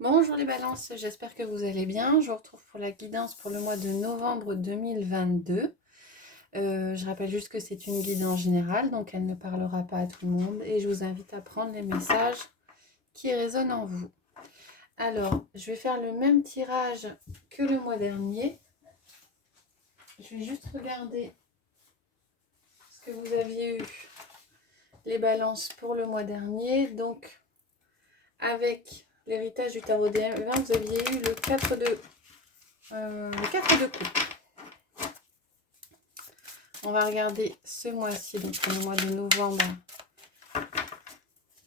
Bonjour les balances, j'espère que vous allez bien. Je vous retrouve pour la guidance pour le mois de novembre 2022. Je rappelle juste que c'est une guidance générale, donc elle ne parlera pas à tout le monde. Et je vous invite à prendre les messages qui résonnent en vous. Alors, je vais faire le même tirage que le mois dernier. Je vais juste regarder ce que vous aviez eu, les balances pour le mois dernier. Donc, avec l'héritage du tarot des 20, vous aviez eu le 4 de coupe. On va regarder ce mois-ci, donc le mois de novembre,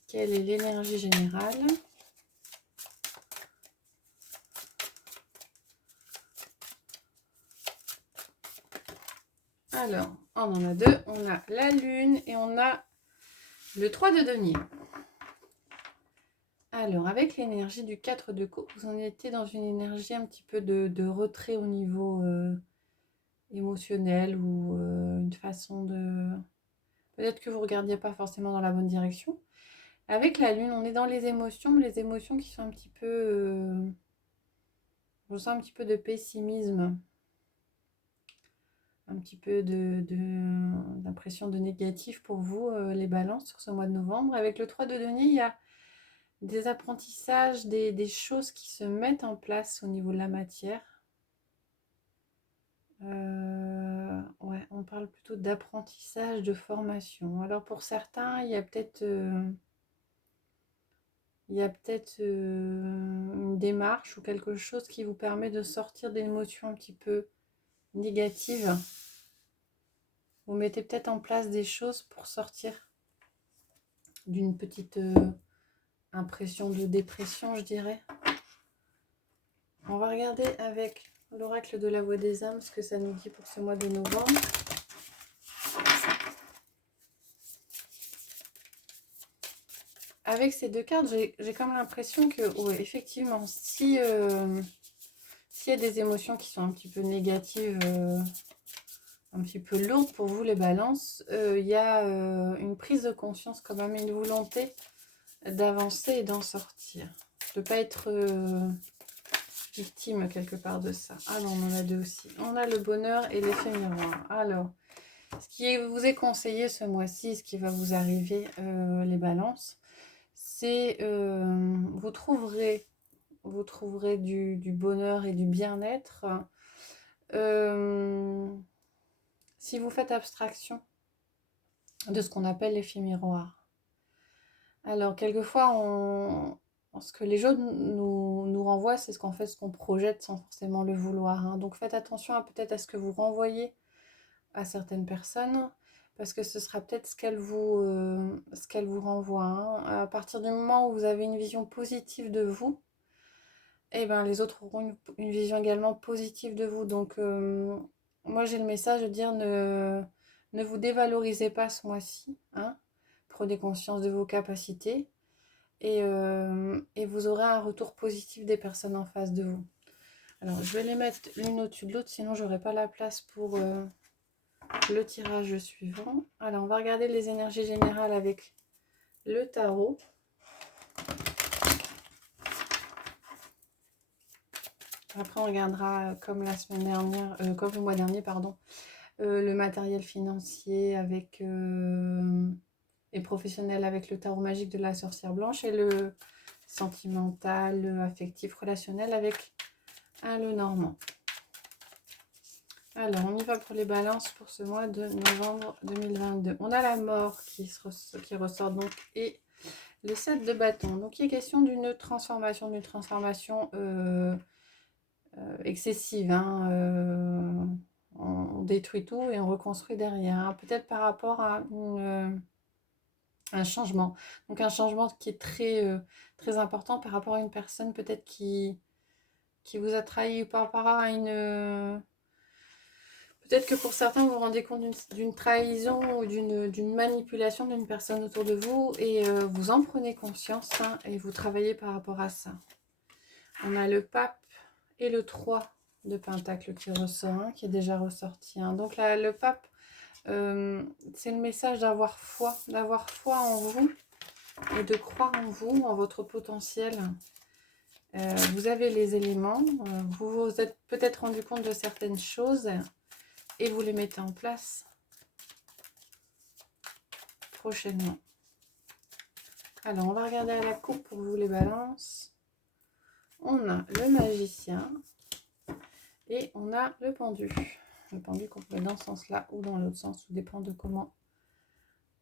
quelle est l'énergie générale. Alors, on en a deux. On a la lune et on a le 3 de denier. Alors, avec l'énergie du 4 de coupe, vous en étiez dans une énergie un petit peu de retrait au niveau émotionnel ou une façon de... Peut-être que vous ne regardiez pas forcément dans la bonne direction. Avec la lune, on est dans les émotions qui sont un petit peu... je ressens un petit peu de pessimisme, un petit peu d'impression de négatif pour vous, les balances, sur ce mois de novembre. Avec le 3 de denier, il y a des apprentissages, des choses qui se mettent en place au niveau de la matière. Ouais, on parle plutôt d'apprentissage, de formation. Alors pour certains, il y a peut-être une démarche ou quelque chose qui vous permet de sortir d'émotions un petit peu négatives. Vous mettez peut-être en place des choses pour sortir d'une petite impression de dépression, je dirais. On va regarder avec l'oracle de la voix des âmes ce que ça nous dit pour ce mois de novembre. Avec ces deux cartes, j'ai comme l'impression que, ouais, effectivement, s'il y a des émotions qui sont un petit peu négatives, un petit peu lourdes pour vous, les balances, il y a une prise de conscience, quand même, une volonté d'avancer et d'en sortir. De ne pas être victime quelque part de ça. Ah non, on en a deux aussi. On a le bonheur et l'effet miroir. Alors, ce qui vous est conseillé ce mois-ci, ce qui va vous arriver, les balances, c'est vous trouverez du bonheur et du bien-être si vous faites abstraction de ce qu'on appelle l'effet miroir. Alors, quelquefois, ce que les jeux nous renvoient, c'est ce qu'on projette sans forcément le vouloir, hein. Donc, faites attention peut-être à ce que vous renvoyez à certaines personnes, parce que ce sera peut-être ce qu'elles vous renvoient, hein. À partir du moment où vous avez une vision positive de vous, et ben, les autres auront une vision également positive de vous. Donc, moi, j'ai le message de dire ne vous dévalorisez pas ce mois-ci, hein. Prenez conscience de vos capacités et vous aurez un retour positif des personnes en face de vous. Alors, je vais les mettre l'une au-dessus de l'autre, sinon j'aurai pas la place pour le tirage suivant. Alors, on va regarder les énergies générales avec le tarot. Après, on regardera comme la semaine dernière, comme le mois dernier, pardon, le matériel financier avec et professionnel avec le tarot magique de la sorcière blanche et le sentimental, le affectif, relationnel avec un le normand. Alors, on y va pour les balances pour ce mois de novembre 2022. On a la mort qui ressort donc et le 7 de bâton. Donc, il est question d'une transformation excessive, hein. On détruit tout et on reconstruit derrière, hein. Peut-être par rapport à un changement. Donc, un changement qui est très important par rapport à une personne peut-être qui vous a trahi ou par rapport à une... Peut-être que pour certains, vous vous rendez compte d'une trahison ou d'une manipulation d'une personne autour de vous et vous en prenez conscience, hein, et vous travaillez par rapport à ça. On a le pape et le 3 de pentacle qui ressort, hein, qui est déjà ressorti, hein. Donc là, le pape, c'est le message d'avoir foi en vous et de croire en vous, en votre potentiel. Vous avez les éléments, vous vous êtes peut-être rendu compte de certaines choses et vous les mettez en place prochainement. Alors, on va regarder à la coupe pour vous les balances. On a le magicien et on a le pendu. Le pendu qu'on peut mettre dans ce sens-là ou dans l'autre sens, tout dépend de comment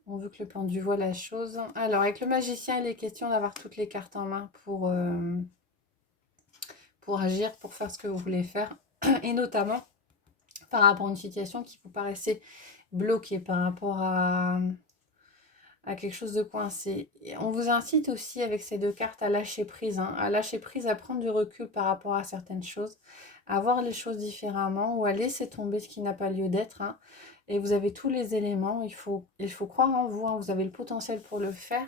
on veut que le pendu voit la chose. Alors, avec le magicien, il est question d'avoir toutes les cartes en main pour agir, pour faire ce que vous voulez faire. Et notamment, par rapport à une situation qui vous paraissait bloquée, par rapport à quelque chose de coincé. Et on vous incite aussi avec ces deux cartes à lâcher prise, hein, à lâcher prise, à prendre du recul par rapport à certaines choses, à voir les choses différemment ou à laisser tomber ce qui n'a pas lieu d'être. Hein. Et vous avez tous les éléments, il faut croire en vous, hein, vous avez le potentiel pour le faire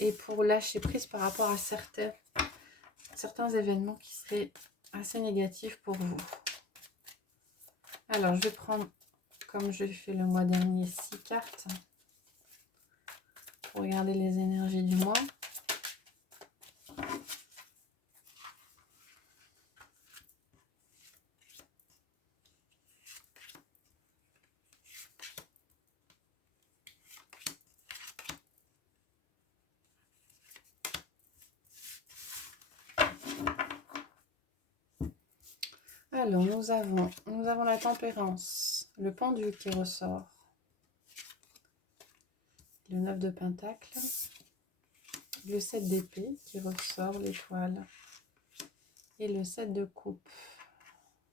et pour lâcher prise par rapport à certains événements qui seraient assez négatifs pour vous. Alors, je vais prendre, comme j'ai fait le mois dernier, 6 cartes pour regarder les énergies du mois. Alors, nous avons la tempérance, le pendu qui ressort, le 9 de pentacle, le 7 d'épée qui ressort, l'étoile, et le 7 de coupe.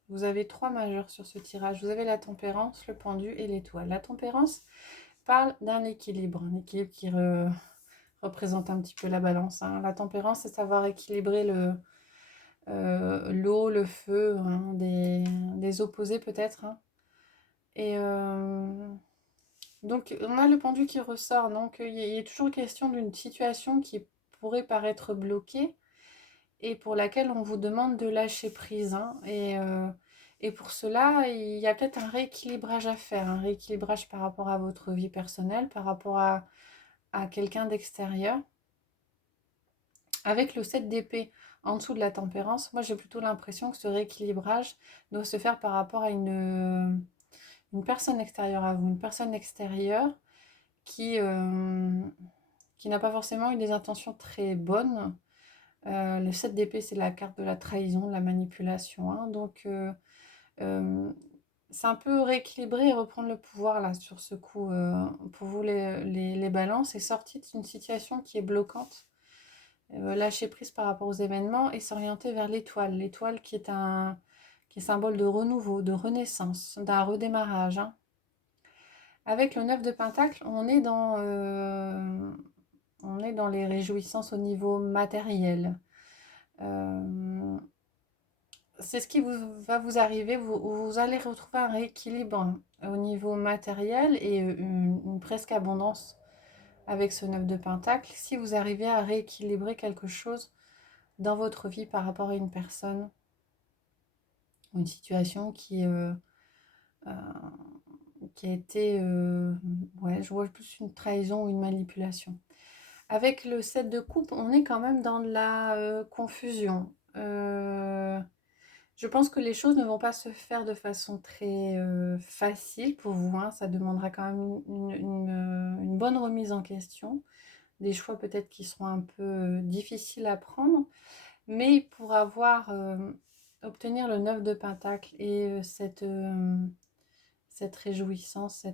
Vous avez 3 majeurs sur ce tirage. Vous avez la tempérance, le pendu et l'étoile. La tempérance parle d'un équilibre, un équilibre qui représente un petit peu la balance. Hein. La tempérance, c'est savoir équilibrer l'eau, le feu, hein, des opposés peut-être. Hein. Et donc, on a le pendu qui ressort. Donc, il est toujours question d'une situation qui pourrait paraître bloquée et pour laquelle on vous demande de lâcher prise. Hein. Et pour cela, il y a peut-être un rééquilibrage à faire. Un rééquilibrage par rapport à votre vie personnelle, par rapport à quelqu'un d'extérieur. Avec le 7 d'épée en dessous de la tempérance, moi j'ai plutôt l'impression que ce rééquilibrage doit se faire par rapport à une personne extérieure à vous, une personne extérieure qui n'a pas forcément eu des intentions très bonnes. Le 7 d'épée, c'est la carte de la trahison, de la manipulation. Hein, donc, c'est un peu rééquilibrer et reprendre le pouvoir là sur ce coup pour vous les balances et sortir d'une situation qui est bloquante. Lâcher prise par rapport aux événements et s'orienter vers l'étoile. L'étoile qui est symbole de renouveau, de renaissance, d'un redémarrage. Hein. Avec le 9 de pentacle, on est dans les réjouissances au niveau matériel. C'est ce qui va vous arriver, vous allez retrouver un rééquilibre au niveau matériel et une presque abondance avec ce 9 de pentacle si vous arrivez à rééquilibrer quelque chose dans votre vie par rapport à une personne ou une situation qui a été, ouais, je vois plus une trahison ou une manipulation. Avec le 7 de coupe, on est quand même dans de la confusion. Je pense que les choses ne vont pas se faire de façon très facile pour vous. Hein. Ça demandera quand même une bonne remise en question. Des choix peut-être qui seront un peu difficiles à prendre. Mais pour obtenir le 9 de pentacle et cette réjouissance,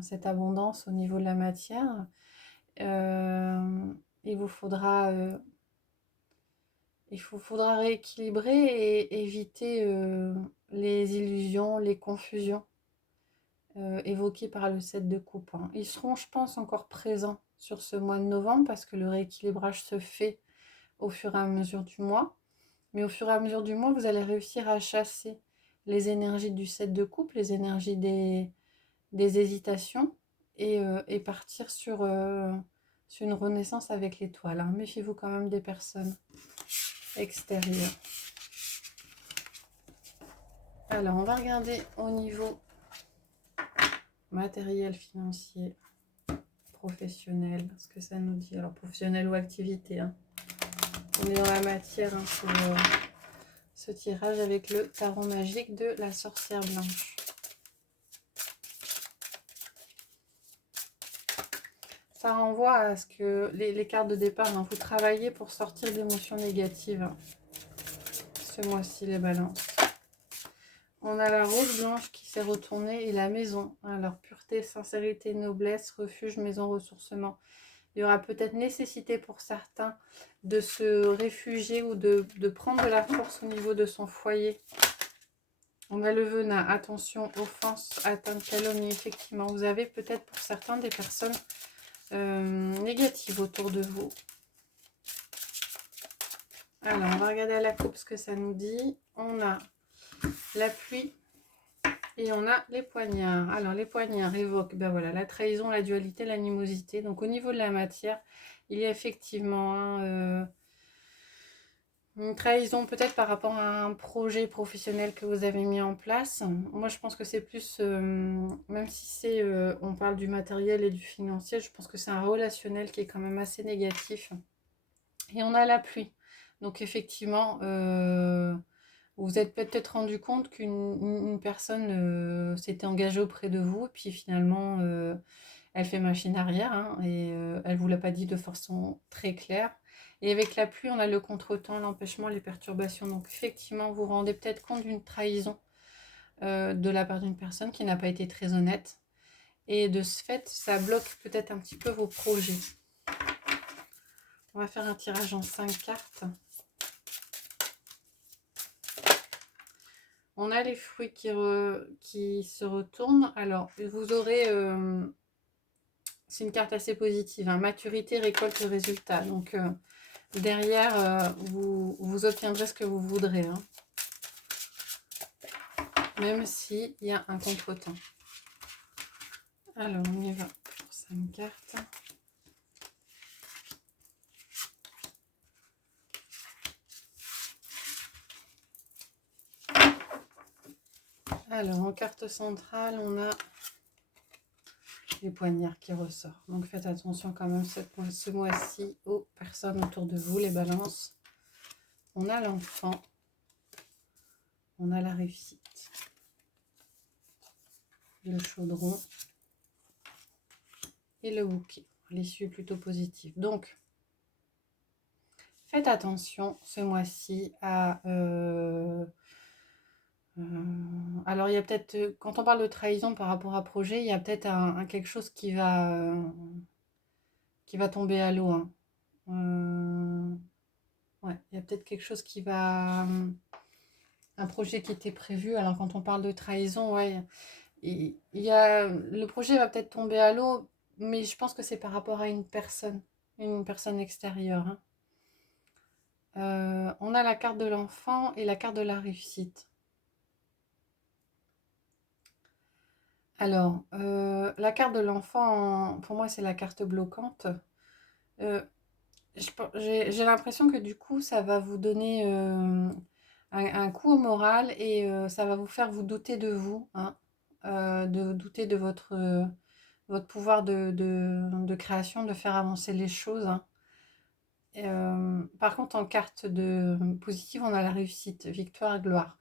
cette abondance au niveau de la matière, il vous faudra rééquilibrer et éviter les illusions, les confusions évoquées par le 7 de coupe. Hein. Ils seront, je pense, encore présents sur ce mois de novembre parce que le rééquilibrage se fait au fur et à mesure du mois. Mais au fur et à mesure du mois, vous allez réussir à chasser les énergies du 7 de coupe, les énergies des hésitations et partir sur une renaissance avec l'étoile. Hein. Méfiez-vous quand même des personnes extérieures. Alors, on va regarder au niveau matériel, financier, professionnel, ce que ça nous dit. Alors, professionnel ou activité. Hein. On est dans la matière hein, pour ce tirage avec le tarot magique de la sorcière blanche. Ça renvoie à ce que les cartes de départ, hein, vous travaillez pour sortir d'émotions négatives. Hein, ce mois-ci, les balances. On a la rose blanche qui s'est retournée et la maison. Alors, pureté, sincérité, noblesse, refuge, maison, ressourcement. Il y aura peut-être nécessité pour certains de se réfugier ou de prendre de la force au niveau de son foyer. On a le venin, attention, offense, atteinte, calomnie. Effectivement, vous avez peut-être pour certains des personnes négatives autour de vous. Alors, on va regarder à la coupe ce que ça nous dit. On a la pluie et on a les poignards. Alors, les poignards évoquent ben voilà, la trahison, la dualité, l'animosité. Donc, au niveau de la matière, il y a effectivement une trahison peut-être par rapport à un projet professionnel que vous avez mis en place. Moi, je pense que c'est plus, même si c'est, on parle du matériel et du financier, je pense que c'est un relationnel qui est quand même assez négatif. Et on a la pluie. Donc, effectivement, vous vous êtes peut-être rendu compte qu'une personne s'était engagée auprès de vous, puis finalement, elle fait machine arrière, hein, et elle ne vous l'a pas dit de façon très claire. Et avec la pluie, on a le contretemps, l'empêchement, les perturbations. Donc effectivement, vous vous rendez peut-être compte d'une trahison de la part d'une personne qui n'a pas été très honnête. Et de ce fait, ça bloque peut-être un petit peu vos projets. On va faire un tirage en 5 cartes. On a les fruits qui se retournent. Alors, vous aurez... c'est une carte assez positive. Hein, maturité, récolte, résultat. Donc, derrière, vous obtiendrez ce que vous voudrez. Hein, même s'il y a un contretemps. Alors, on y va pour 5 cartes. Alors, en carte centrale, on a les poignards qui ressortent. Donc, faites attention quand même ce mois-ci aux personnes autour de vous, les balances. On a l'enfant. On a la réussite. Le chaudron. Et le bouquet. L'issue est plutôt positive. Donc, faites attention ce mois-ci à... alors, il y a peut-être, quand on parle de trahison par rapport à projet, il y a peut-être quelque chose qui va tomber à l'eau. Hein. Ouais, il y a peut-être quelque chose qui va... un projet qui était prévu. Alors, quand on parle de trahison, ouais, le projet va peut-être tomber à l'eau, mais je pense que c'est par rapport à une personne extérieure. Hein. On a la carte de l'enfant et la carte de la réussite. Alors, la carte de l'enfant, pour moi, c'est la carte bloquante. Euh, j'ai l'impression que du coup, ça va vous donner un coup au moral et ça va vous faire vous douter de vous, hein, de douter de votre pouvoir de création, de faire avancer les choses. Hein. Par contre, en carte positive, on a la réussite, victoire, gloire.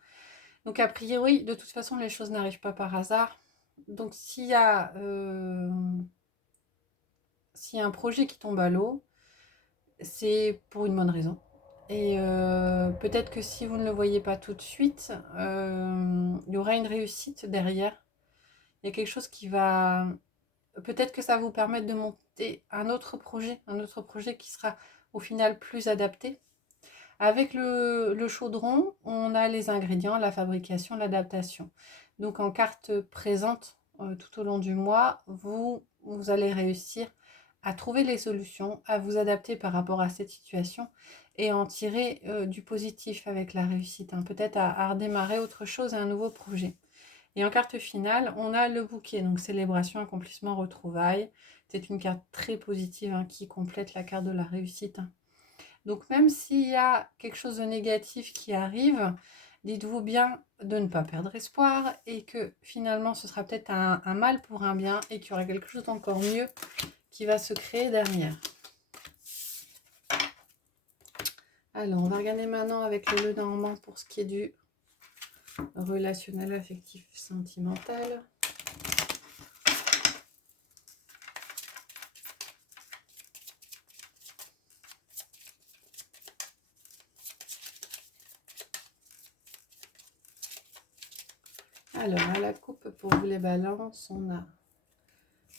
Donc, a priori, de toute façon, les choses n'arrivent pas par hasard. Donc, s'il y a un projet qui tombe à l'eau, c'est pour une bonne raison. Et peut-être que si vous ne le voyez pas tout de suite, il y aura une réussite derrière. Il y a quelque chose qui va... Peut-être que ça va vous permettre de monter un autre projet qui sera au final plus adapté. Avec le chaudron, on a les ingrédients, la fabrication, l'adaptation. Donc en carte présente tout au long du mois, vous allez réussir à trouver les solutions, à vous adapter par rapport à cette situation et en tirer du positif avec la réussite. Hein. Peut-être à redémarrer autre chose, un nouveau projet. Et en carte finale, on a le bouquet, donc célébration, accomplissement, retrouvailles. C'est une carte très positive hein, qui complète la carte de la réussite. Hein. Donc même s'il y a quelque chose de négatif qui arrive, dites-vous bien de ne pas perdre espoir et que finalement ce sera peut-être un mal pour un bien et qu'il y aura quelque chose d'encore mieux qui va se créer derrière. Alors, on va regarder maintenant avec le Lenormand pour ce qui est du relationnel, affectif, sentimental. Alors, à la coupe pour vous les balances, on a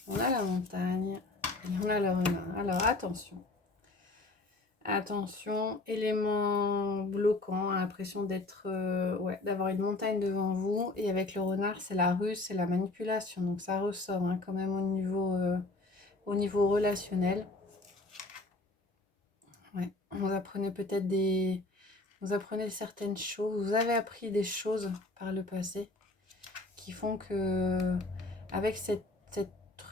la montagne et on a le renard. Alors, attention. Attention, élément bloquant, l'impression d'être, ouais, d'avoir une montagne devant vous. Et avec le renard, c'est la ruse, c'est la manipulation. Donc ça ressort hein, quand même au niveau relationnel. Ouais, vous apprenez peut-être vous apprenez certaines choses. Vous avez appris des choses par le passé qui font que, avec cette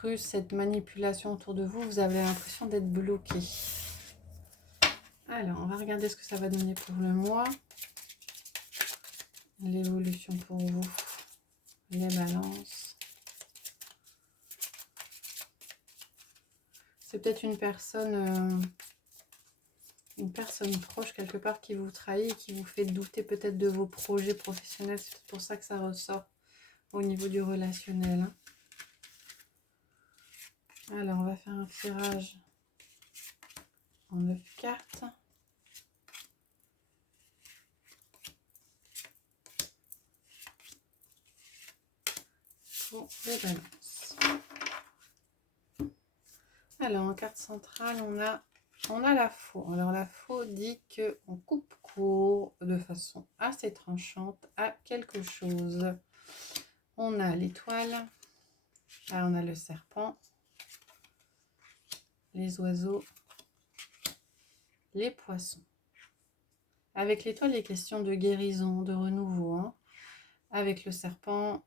ruse, cette manipulation autour de vous, vous avez l'impression d'être bloqué. Alors, on va regarder ce que ça va donner pour le mois. L'évolution pour vous, les balances. C'est peut-être une personne proche quelque part qui vous trahit, qui vous fait douter peut-être de vos projets professionnels. C'est pour ça que ça ressort au niveau du relationnel. Alors, on va faire un tirage en 9 cartes. Pour les balances. Alors, en carte centrale, on a la faux. Alors, la faux dit qu'on coupe court de façon assez tranchante à quelque chose. On a l'étoile. Là, on a le serpent. Les oiseaux. Les poissons. Avec l'étoile, il est question de guérison, de renouveau. Hein. Avec le serpent,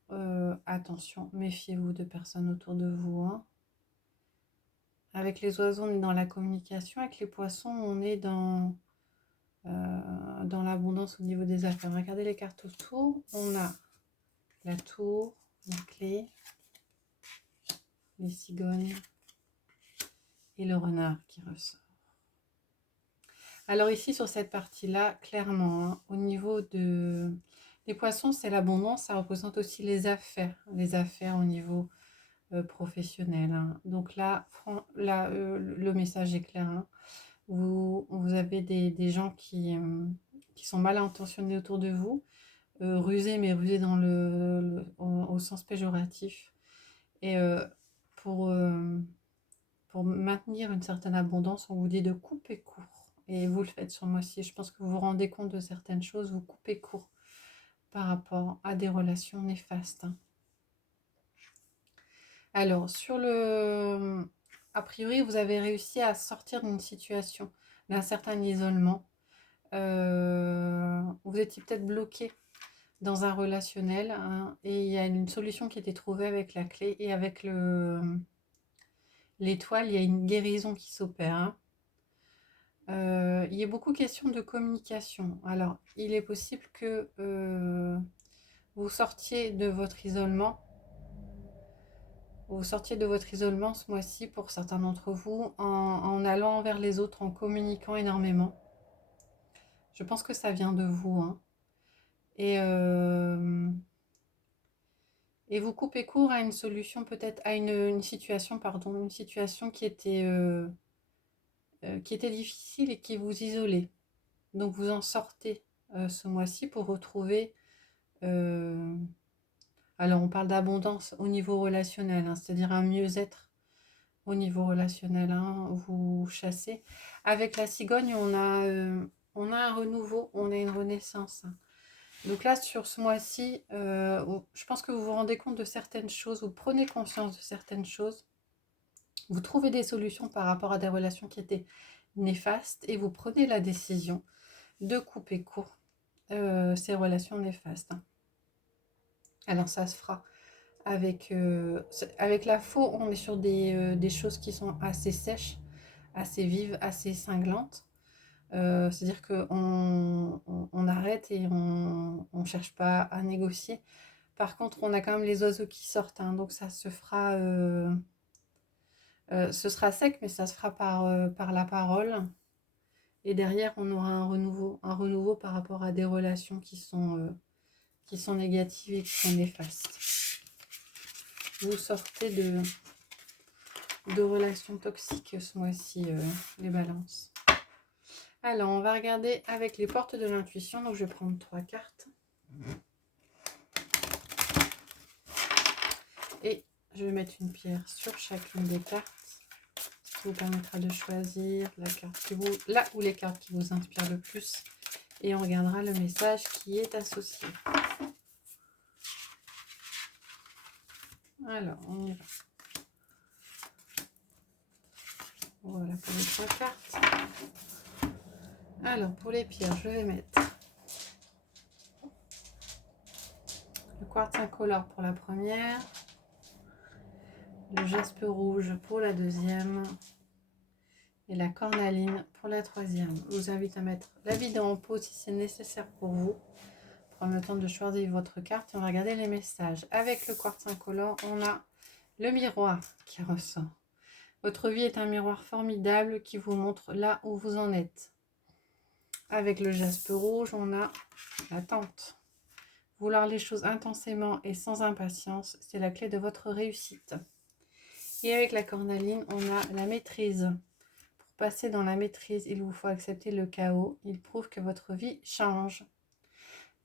attention, méfiez-vous de personnes autour de vous. Hein. Avec les oiseaux, on est dans la communication. Avec les poissons, on est dans l'abondance au niveau des affaires. Regardez les cartes autour. On a la tour, la clé, les cigognes et le renard qui ressort. Alors ici, sur cette partie-là, clairement, hein, au niveau des poissons, c'est l'abondance. Ça représente aussi les affaires au niveau professionnel. Hein. Donc là, le message est clair. Hein. Vous avez des gens qui sont mal intentionnés autour de vous, rusés, mais rusés dans au sens péjoratif. Et pour maintenir une certaine abondance, on vous dit de couper court. Et vous le faites sur moi aussi. Je pense que vous vous rendez compte de certaines choses, vous coupez court par rapport à des relations néfastes. Hein. Alors, a priori, vous avez réussi à sortir d'une situation, d'un certain isolement. Vous étiez peut-être bloqué dans un relationnel hein, et il y a une solution qui a été trouvée avec la clé et avec l'étoile, il y a une guérison qui s'opère. Hein. Il y a beaucoup question de communication. Alors, il est possible que vous sortiez de votre isolement. Vous sortiez de votre isolement ce mois-ci pour certains d'entre vous en allant vers les autres, en communiquant énormément. Je pense que ça vient de vous. Hein. Et vous coupez court à une solution, peut-être à une situation, pardon, une situation qui était difficile et qui vous isolait. Donc vous en sortez ce mois-ci pour retrouver... alors on parle d'abondance au niveau relationnel, hein, c'est-à-dire un mieux-être au niveau relationnel. Hein, vous chassez. Avec la cigogne, on a un renouveau, on a une renaissance. Hein. Donc là, sur ce mois-ci, je pense que vous vous rendez compte de certaines choses, vous prenez conscience de certaines choses, vous trouvez des solutions par rapport à des relations qui étaient néfastes et vous prenez la décision de couper court ces relations néfastes. Hein. Alors ça se fera avec la faux, on est sur des choses qui sont assez sèches, assez vives, assez cinglantes. C'est-à-dire qu'on arrête et on ne cherche pas à négocier. Par contre, on a quand même les oiseaux qui sortent, hein, donc ça se fera, ce sera sec, mais ça se fera par la parole. Et derrière, on aura un renouveau par rapport à des relations qui sont négatives et qui sont néfastes. Vous sortez de relations toxiques ce mois-ci, les balances. Alors, on va regarder avec les portes de l'intuition. Donc, je vais prendre 3 cartes. Et je vais mettre une pierre sur chacune des cartes. Ce qui vous permettra de choisir la carte là où les cartes qui vous inspirent le plus. Et on regardera le message qui est associé. Alors, on y va. Voilà pour les 3 cartes. Alors, pour les pierres, je vais mettre le quartz incolore pour la première, le jaspe rouge pour la deuxième et la cornaline pour la troisième. Je vous invite à mettre la vidéo en pause si c'est nécessaire pour vous. Prendre le temps de choisir votre carte et on va regarder les messages. Avec le quartz incolore, on a le miroir qui ressort. Votre vie est un miroir formidable qui vous montre là où vous en êtes. Avec le jaspe rouge, on a l'attente. Vouloir les choses intensément et sans impatience, c'est la clé de votre réussite. Et avec la cornaline, on a la maîtrise. Pour passer dans la maîtrise, il vous faut accepter le chaos. Il prouve que votre vie change.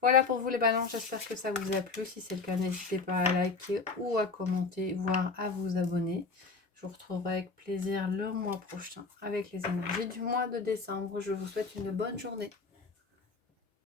Voilà pour vous les balances, j'espère que ça vous a plu. Si c'est le cas, n'hésitez pas à liker ou à commenter, voire à vous abonner. Je vous retrouverai avec plaisir le mois prochain avec les énergies du mois de décembre. Je vous souhaite une bonne journée.